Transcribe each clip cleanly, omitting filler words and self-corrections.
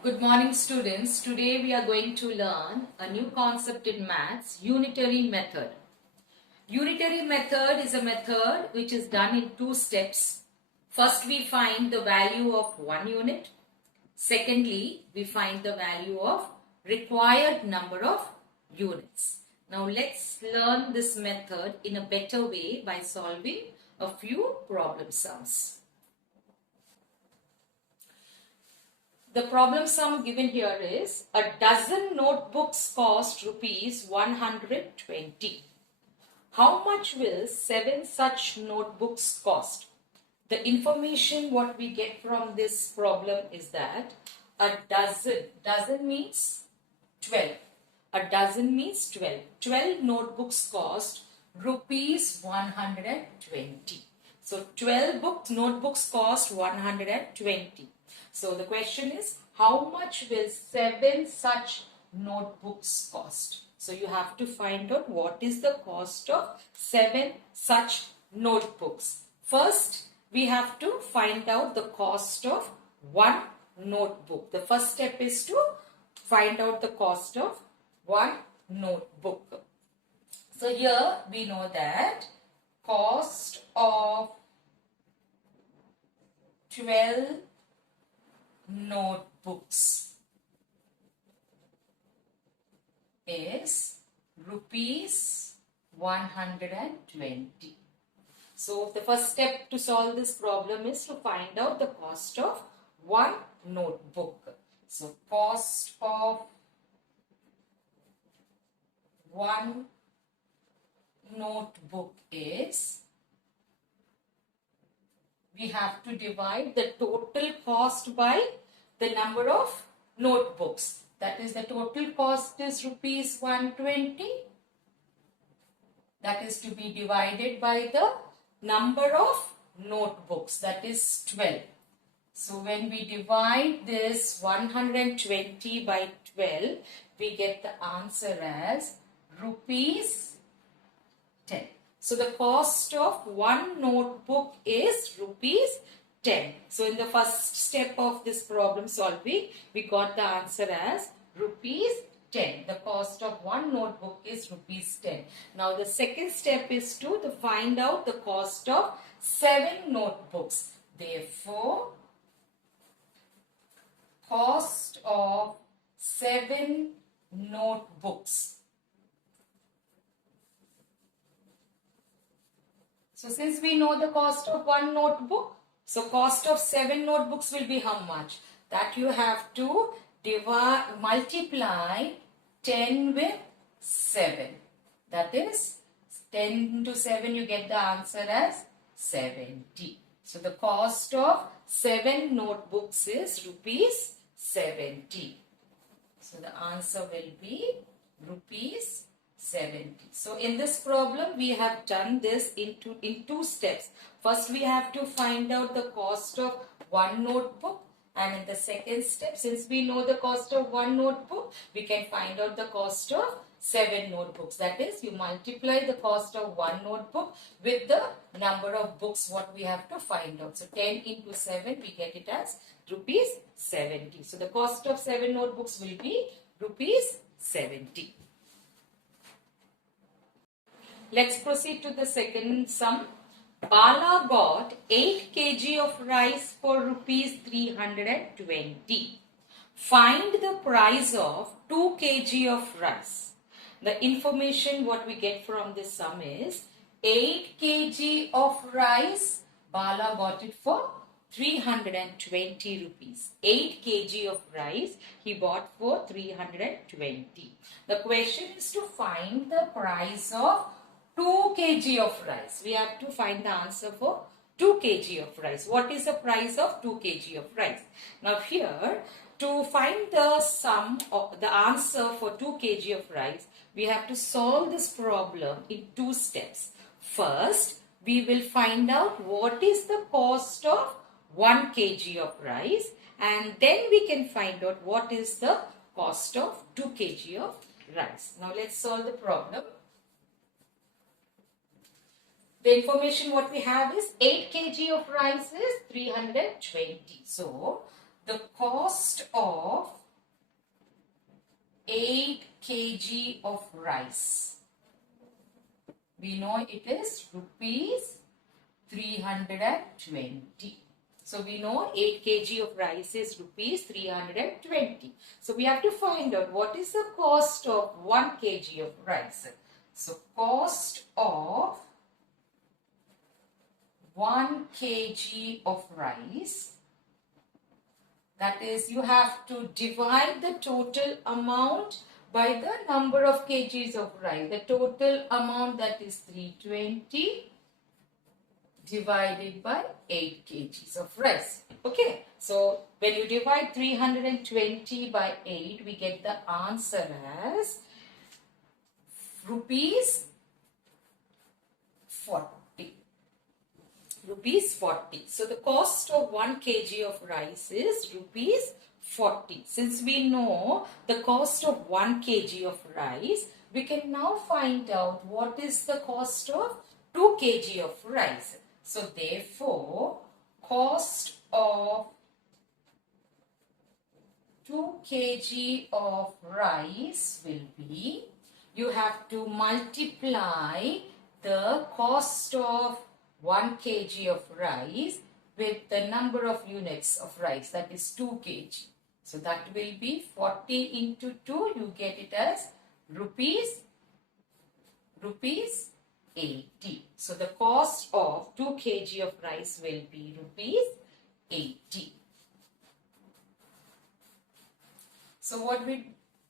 Good morning, students. Today we are going to learn a new concept in maths, unitary method. Unitary method is a method which is done in two steps. First, we find the value of one unit. Secondly, we find the value of required number of units. Now, let's learn this method in a better way by solving a few problem sums. The problem sum given here is a dozen notebooks cost rupees 120. How much will 7 such notebooks cost? The information what we get from this problem is that a dozen means 12. A dozen means 12. 12 notebooks cost rupees 120. So 12 notebooks cost 120. So the question is, how much will 7 such notebooks cost? So you have to find out what is the cost of 7 such notebooks. First, we have to find out the cost of one notebook. The first step is to find out the cost of one notebook. So here we know that cost of 12 notebooks is rupees 120. So the first step to solve this problem is to find out the cost of one notebook. So cost of one notebook is, we have to divide the total cost by the number of notebooks. That is, the total cost is rupees 120. That is to be divided by the number of notebooks, that is 12. So when we divide this 120 by 12, we get the answer as rupees 10. So the cost of one notebook is rupees 10. So in the first step of this problem solving, we got the answer as rupees 10. The cost of one notebook is rupees 10. Now the second step is to find out the cost of 7 notebooks. Therefore, cost of 7 notebooks. So since we know the cost of one notebook, so cost of 7 notebooks will be how much? That you have to multiply 10 with 7. That is 10 into 7, you get the answer as 70. So the cost of 7 notebooks is rupees 70. So the answer will be rupees 70. So in this problem, we have done this in two steps. First, we have to find out the cost of one notebook. And in the second step, since we know the cost of one notebook, we can find out the cost of 7 notebooks. That is, you multiply the cost of one notebook with the number of books what we have to find out. So 10 into 7, we get it as rupees 70. So the cost of 7 notebooks will be rupees 70. Let's proceed to the second sum. Bala got 8 kg of rice for rupees 320. Find the price of 2 kg of rice. The information what we get from this sum is 8 kg of rice. Bala got it for 320 rupees. 8 kg of rice he bought for 320. The question is to find the price of 2 kg of rice. We have to find the answer for 2 kg of rice. What is the price of 2 kg of rice? Now here, to find the sum of the answer for 2 kg of rice, we have to solve this problem in 2 steps. First, we will find out what is the cost of 1 kg of rice, and then we can find out what is the cost of 2 kg of rice. Now let's solve the problem. The information what we have is 8 kg of rice is 320. So the cost of 8 kg of rice. We know it is rupees 320. So we know 8 kg of rice is rupees 320. So we have to find out what is the cost of 1 kg of rice. So cost of 1 kg of rice, that is, you have to divide the total amount by the number of kgs of rice. The total amount, that is 320, divided by 8 kgs of rice. Okay, so when you divide 320 by 8, we get the answer as rupees 40. Rupees 40. So the cost of 1 kg of rice is rupees 40. Since we know the cost of 1 kg of rice, we can now find out what is the cost of 2 kg of rice. So therefore, cost of 2 kg of rice will be, you have to multiply the cost of 1 kg of rice with the number of units of rice, that is 2 kg. So that will be 40 into 2, you get it as rupees 80. So the cost of 2 kg of rice will be rupees 80. So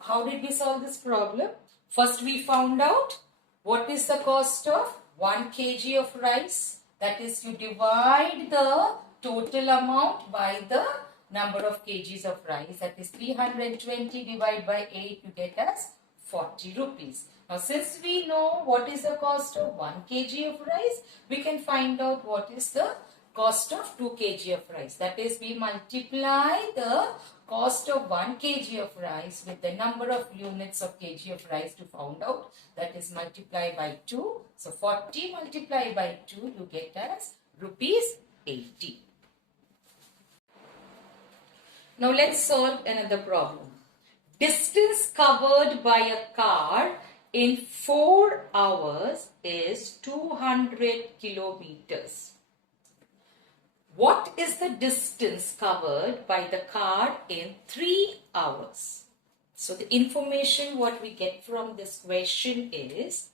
how did we solve this problem? First we found out what is the cost of 1 kg of rice. That is, you divide the total amount by the number of kgs of rice. That is 320 divided by 8, you get as 40 rupees. Now since we know what is the cost of 1 kg of rice, we can find out what is the cost of 2 kg of rice. That is, we multiply the cost of 1 kg of rice with the number of units of kg of rice to find out. That is, multiply by 2. So 40 multiplied by 2, you get as rupees 80. Now let's solve another problem. Distance covered by a car in 4 hours is 200 kilometers. What is the distance covered by the car in 3 hours? So the information what we get from this question is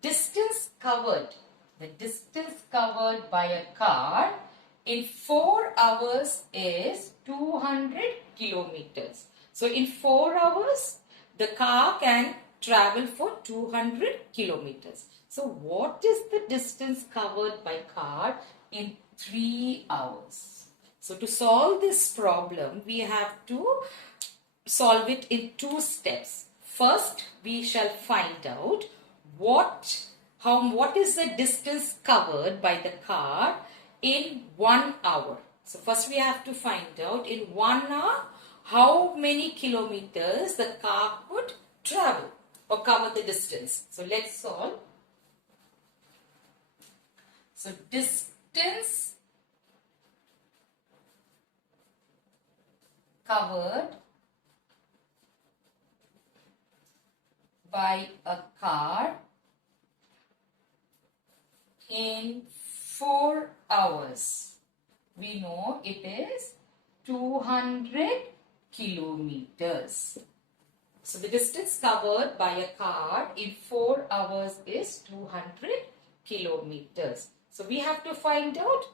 distance covered. The distance covered by a car in 4 hours is 200 kilometers. So in 4 hours, the car can travel for 200 kilometers. So what is the distance covered by car in 3 hours? So to solve this problem, we have to solve it in 2 steps. First, we shall find out what is the distance covered by the car in 1 hour. So first we have to find out in 1 hour how many kilometers the car could travel or cover the distance. So let's solve. So distance covered by a car in 4 hours. We know it is 200 kilometers. So the distance covered by a car in 4 hours is 200 kilometers. So we have to find out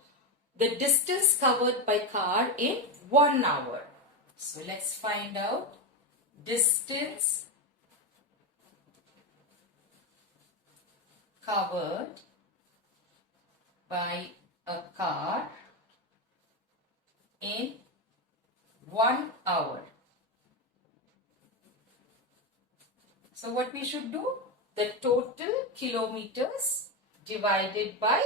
the distance covered by car in 1 hour. So let's find out distance covered by a car in 1 hour. So what we should do? The total kilometers divided by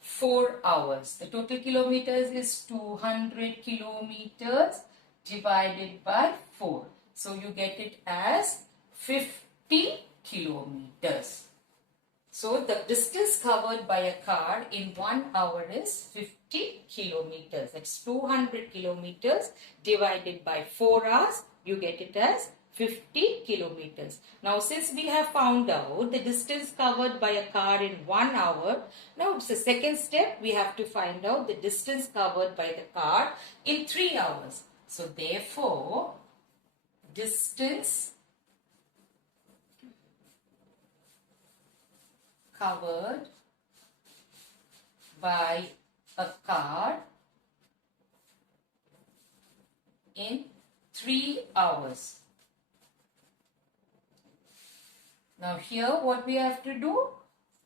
4 hours. The total kilometers is 200 kilometers divided by 4. So you get it as 50 kilometers. So the distance covered by a car in 1 hour is 50 50 kilometers. That's 200 kilometers divided by 4 hours. You get it as 50 kilometers. Now, since we have found out the distance covered by a car in 1 hour, now it's the second step. We have to find out the distance covered by the car in 3 hours. So, therefore, distance covered by a car in 3 hours. Now here what we have to do,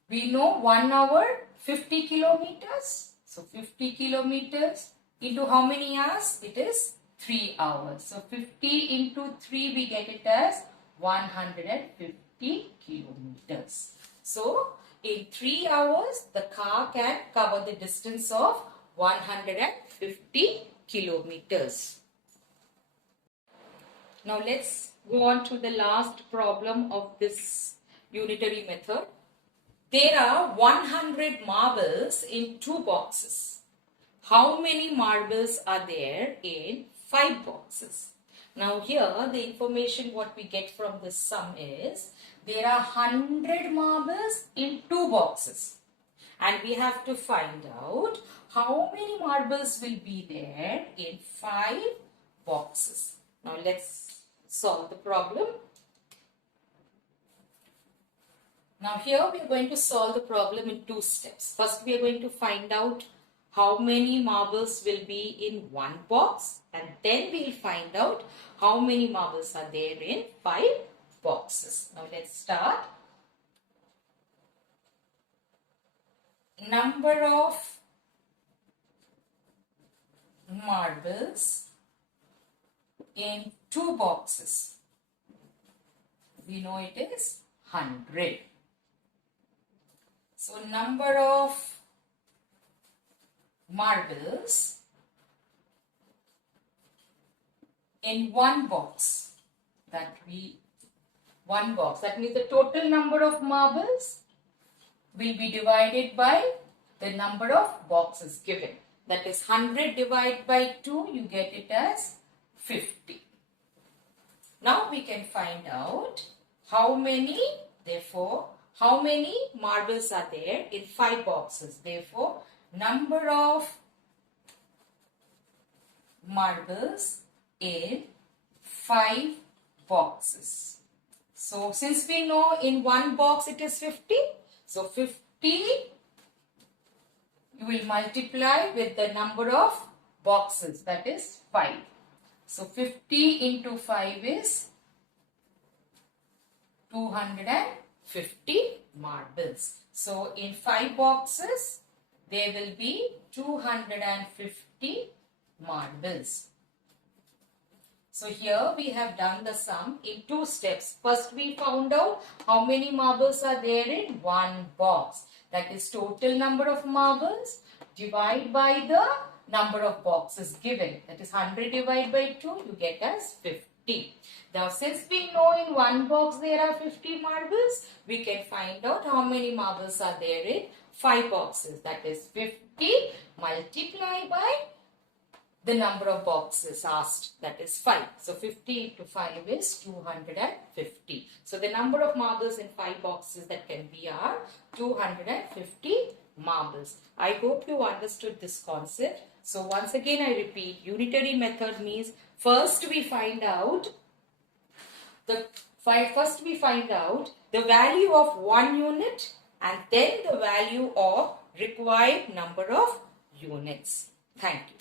we know 1 hour 50 kilometers. So 50 kilometers into how many hours? It is 3 hours. So 50 into 3 we get it as 150 kilometers. So in 3 hours the car can cover the distance of 150 kilometers. Now let's go on to the last problem of this unitary method. There are 100 marbles in 2 boxes. How many marbles are there in 5 boxes? Now here the information what we get from this sum is there are 100 marbles in 2 boxes. And we have to find out how many marbles will be there in 5 boxes. Now let's solve the problem. Now here we are going to solve the problem in 2 steps. First we are going to find out how many marbles will be in 1 box, and then we will find out how many marbles are there in 5 boxes. Now let's start. Number of marbles in 2 boxes. We know it is 100. So number of marbles in 1 box. That means the total number of marbles will be divided by the number of boxes given. That is 100 divided by 2, you get it as 50. Now we can find out how many marbles are there in 5 boxes. Therefore, number of marbles in 5 boxes. So, since we know in 1 box it is 50, so 50 you will multiply with the number of boxes, that is 5. So 50 into 5 is 250 marbles. So in 5 boxes there will be 250 marbles. So here we have done the sum in 2 steps. First we found out how many marbles are there in 1 box. That is total number of marbles divided by the number of boxes given. That is 100 divided by 2, you get as 50. Now since we know in 1 box there are 50 marbles, we can find out how many marbles are there in 5 boxes. That is 50 multiplied by the number of boxes asked, that is 5. So 50 into 5 is 250. So the number of marbles in 5 boxes that can be are 250 marbles. I hope you understood this concept. So once again I repeat, unitary method means first we find out the value of 1 unit and then the value of required number of units. Thank you.